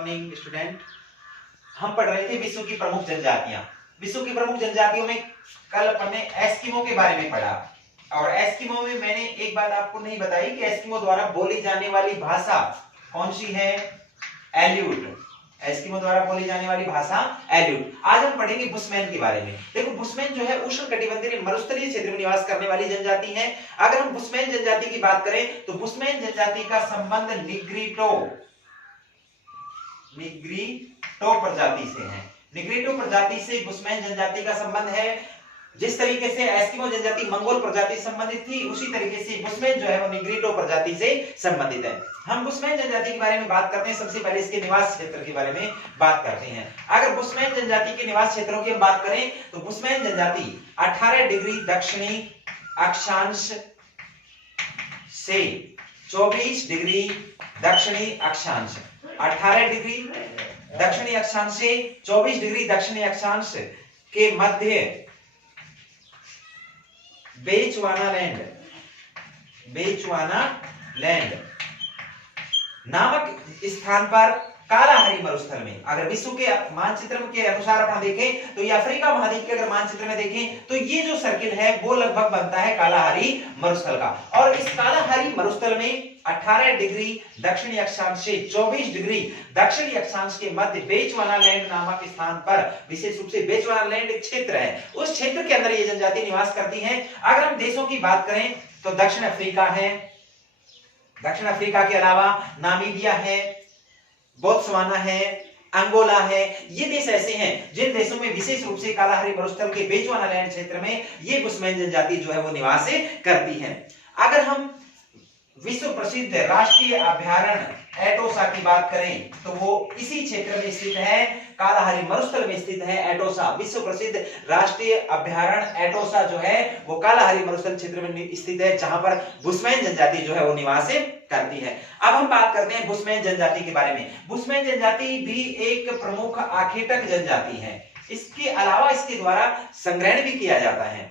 Morning student. हम पढ़ रहे थे विश्व की प्रमुख जनजातियां। विश्व की प्रमुख जनजातियों में कल अपन ने एस्किमो के बारे में पढ़ा और एस्किमो में मैंने एक बात आपको नहीं बताई कि एस्किमो द्वारा बोली जाने वाली भाषा कौन सी है? एल्यूट। एस्किमो द्वारा बोली जाने वाली भाषा एल्यूट। आज हम पढ़ेंगे बुशमैन के बारे में। देखो बुशमैन जो है उष्णकटिबंधीय मरुस्थलीय क्षेत्र में निवास करने वाली जनजाति है। अगर हम बुशमैन जनजाति की बात करें तो बुशमैन जनजाति का संबंध निग्रिटो प्रजाति से है। निग्रिटो प्रजाति से बुशमैन जनजाति का संबंध है। जिस तरीके से एस्किमो जनजाति मंगोल प्रजाति से संबंधित थी, उसी तरीके से बुशमैन जो है वो निग्रिटो प्रजाति से संबंधित है। हम बुशमैन जनजाति के बारे में बात करते हैं। सबसे पहले इसके निवास क्षेत्र के बारे में बात करते हैं। अगर बुशमैन जनजाति के निवास क्षेत्रों की हम बात करें तो बुशमैन जनजाति 18 डिग्री दक्षिणी अक्षांश से 24 डिग्री दक्षिणी अक्षांश, 18 डिग्री दक्षिणी अक्षांश से 24 डिग्री दक्षिणी अक्षांश के मध्य बेचवाना लैंड नामक स्थान पर कालाहारी मरुस्थल में, अगर विश्व के मानचित्र के अनुसार अपन देखें तो ये अफ्रीका महाद्वीप के अगर मानचित्र में देखें तो ये जो सर्किल है वो लगभग बनता है कालाहारी मरुस्थल का। और इस कालाहारी मरुस्थल में 18 डिग्री दक्षिणी अक्षांश से 24 डिग्री दक्षिणी अक्षांश के मध्य बेचवाना लैंड नामक स्थान पर, विशेष रूप से बेचवाना लैंड एक क्षेत्र है, उस क्षेत्र के अंदर ये जनजाति निवास करती है। अगर हम देशों की बात करें तो दक्षिण अफ्रीका है, दक्षिण अफ्रीका के अलावा नामीबिया है, बोत्सवाना है, अंगोला है। ये देश ऐसे हैं जिन देशों में विशेष रूप से कालाहारी मरुस्थल के बेचवाना लैंड क्षेत्र में ये बुशमैन जनजाति जो है वो निवास करती है। अगर हम विश्व प्रसिद्ध राष्ट्रीय अभयारण्य एटोसा की बात करें तो वो इसी क्षेत्र में स्थित है, कालाहारी मरुस्थल में स्थित है एटोसा। विश्व प्रसिद्ध राष्ट्रीय अभयारण्य एटोसा जो है वो कालाहारी मरुस्थल क्षेत्र में स्थित है, जहां पर बुशमैन जनजाति जो है वो निवास करती है। अब हम बात करते हैं बुशमैन जनजाति के बारे में। बुशमैन जनजाति भी एक प्रमुख आखेटक जनजाति है। इसके अलावा इसके द्वारा संग्रहण भी किया जाता है।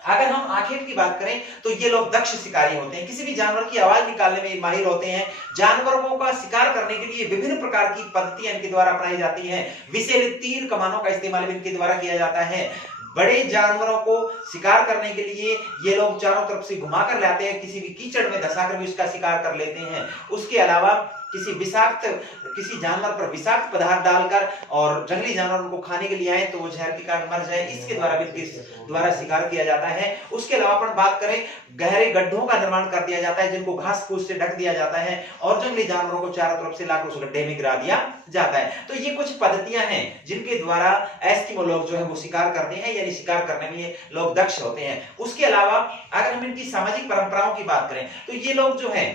अगर हम आखेट की बात करें तो ये लोग दक्ष शिकारी होते हैं, किसी भी जानवर की आवाज निकालने में माहिर होते हैं। जानवरों का शिकार करने के लिए विभिन्न प्रकार की पद्धतियां इनके द्वारा अपनाई जाती हैं। विषैले तीर कमानों का इस्तेमाल भी इनके द्वारा किया जाता है। बड़े जानवरों को शिकार करने के लिए ये लोग चारों तरफ से घुमाकर लाते हैं, किसी भी कीचड़ में धंसाकर भी उसका शिकार कर लेते हैं। उसके अलावा किसी जानवर पर विषाक्त पदार्थ डालकर और जंगली जानवर को खाने के लिए आए तो वो जहर के कारण मर जाए, इसके द्वारा भी इनके द्वारा शिकार किया जाता है। उसके अलावा अपन बात करें, गहरे गड्ढों का निर्माण कर दिया जाता है जिनको घास फूस से ढक दिया जाता है और जंगली जानवरों को चारों तरफ से लाकर उस गड्ढे में गिरा दिया जाता है। तो ये कुछ पद्धतियां हैं जिनके द्वारा एस्किमो लोग जो है वो शिकार करते हैं, यानी शिकार करने में ये लोग दक्ष होते हैं। उसके अलावा अगर हम इनकी सामाजिक परंपराओं की बात करें तो ये लोग जो है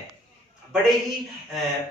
बड़े ही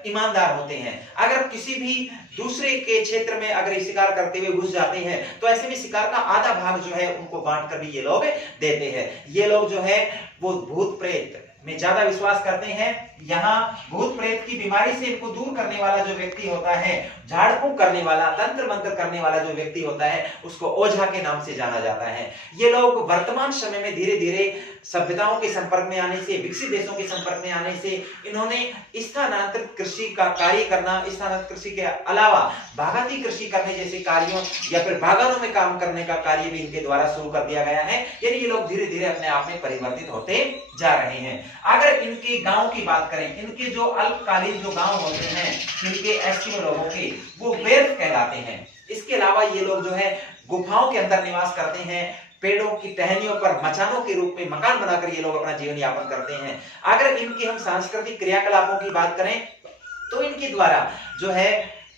ईमानदार होते हैं। अगर किसी भी दूसरे के क्षेत्र में अगर ये शिकार करते हुए घुस जाते हैं तो ऐसे में शिकार का आधा भाग जो है उनको बांट कर भी ये लोग देते हैं। ये लोग जो है वो भूत प्रेत में ज्यादा विश्वास करते हैं। यहाँ भूत प्रेत की बीमारी से इनको दूर करने वाला जो व्यक्ति होता है, झाड़ फूंक करने वाला, तंत्र मंत्र करने वाला जो व्यक्ति होता है, उसको ओझा के नाम से जाना जाता है। ये लोग वर्तमान समय में धीरे धीरे सभ्यताओं के संपर्क में आने से, विकसित देशों के संपर्क में आने से इन्होंने स्थानांतरित कृषि का कार्य करना, स्थानांतरित कृषि के अलावा बागाती कृषि करने जैसे कार्यों या फिर बागानों में काम करने का कार्य भी इनके द्वारा शुरू कर दिया गया है। यानी ये लोग धीरे धीरे अपने आप में परिवर्तित होते जा रहे हैं। अगर इनके गांव की बात करें, इनके जो अल्पकालीन जो गांव होते हैं इनके एस्किमो लोगों के, वो वेर्फ कहलाते हैं। इसके अलावा ये लोग जो है गुफाओं के अंदर निवास करते हैं, पेड़ों की टहनियों पर मचानों के रूप में मकान बनाकर ये लोग अपना जीवन यापन करते हैं। अगर इनके हम सांस्कृतिक क्रियाकलापों की बात करें तो इनके द्वारा जो है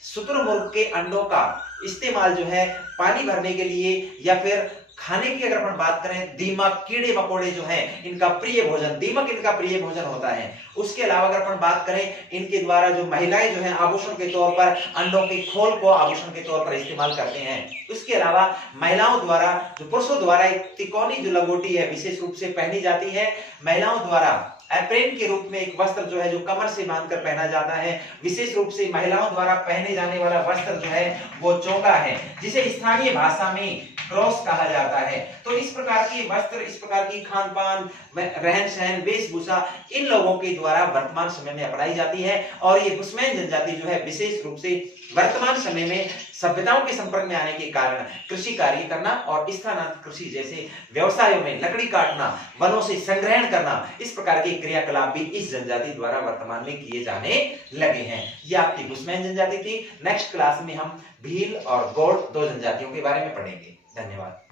शुतुरमुर्ग के अंडों का इस्तेमाल जो है पानी भरने के लिए या फिर खाने की अगर अपन बात करें, दीमक, कीड़े मकोड़े जो हैं इनका प्रिय भोजन, दीमक इनका प्रिय भोजन होता है। उसके अलावा अगर अपन बात करें, इनके द्वारा जो महिलाएं जो हैं आभूषण के तौर पर अंडों के खोल को आभूषण के तौर पर इस्तेमाल करते हैं। उसके अलावा महिलाओं द्वारा, जो पुरुषों द्वारा एक तिकोनी जो लंगोटी है विशेष रूप से पहनी जाती है। महिलाओं द्वारा एप्रेन के रूप में एक वस्त्र जो है जो कमर से बांधकर पहना जाता है। विशेष रूप से महिलाओं द्वारा पहने जाने वाला वस्त्र जो है वो चोगा है, जिसे स्थानीय भाषा में क्रॉस कहा जाता है। तो इस प्रकार के वस्त्र, इस प्रकार की खान पान, रहन सहन, वेशभूषा इन लोगों के द्वारा वर्तमान समय में अपनाई जाती है। और ये बुशमैन जनजाति जो है विशेष रूप से वर्तमान समय में सभ्यताओं के संपर्क में आने के कारण कृषि कार्य करना और स्थानांतरित कृषि जैसे व्यवसायों में लकड़ी काटना, वनों से संग्रहण करना, इस प्रकार के क्रियाकलाप भी इस जनजाति द्वारा वर्तमान में किए जाने लगे हैं। ये आपकी बुशमैन जनजाति थी। नेक्स्ट क्लास में हम भील और गौड़ दो जनजातियों के बारे में पढ़ेंगे। धन्यवाद।